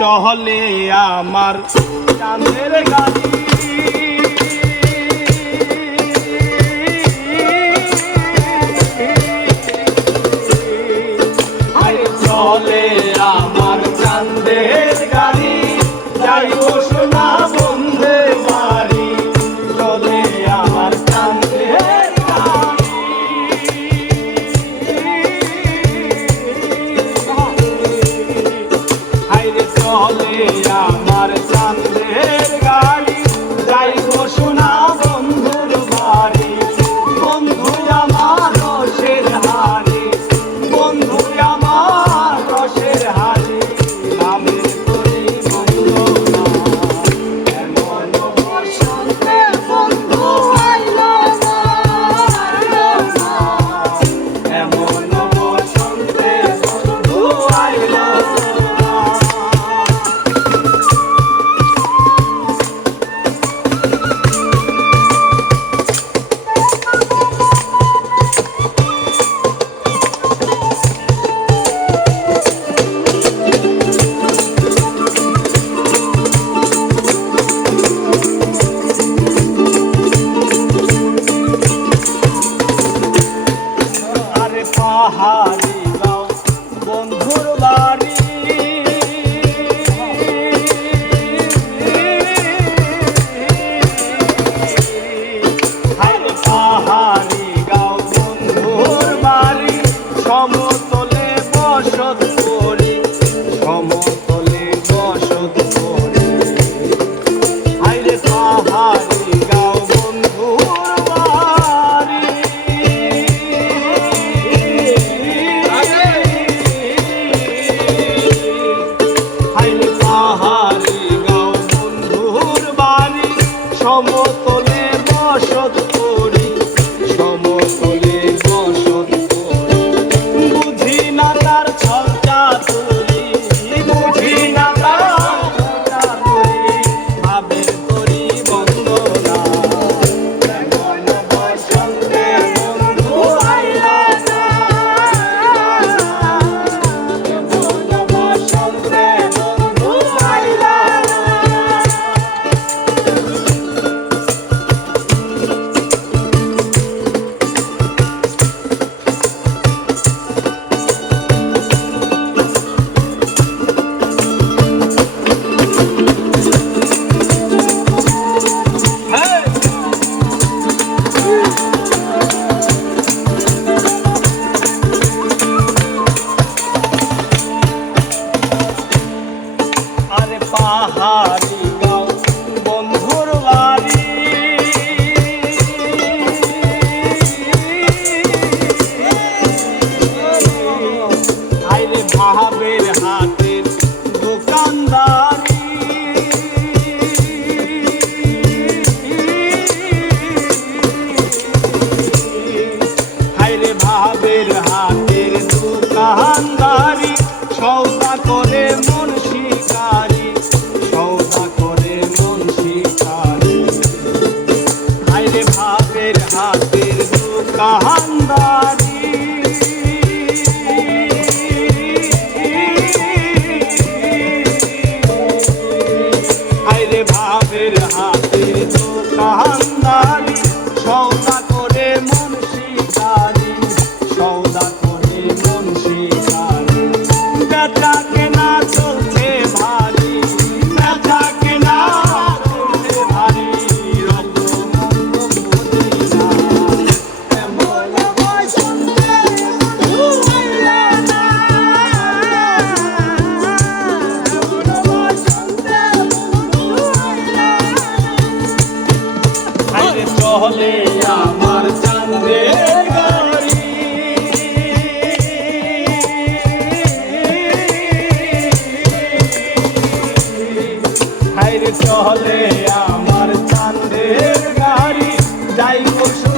চহলে আমার চাঁদের গাড়ি। চলে আমার চাঁদে। ভাবের হাতের দোকান চলে আমার চাঁদে গাড়ি। হাইরে চলে আমার চাঁদের গাড়ি। যাই বসু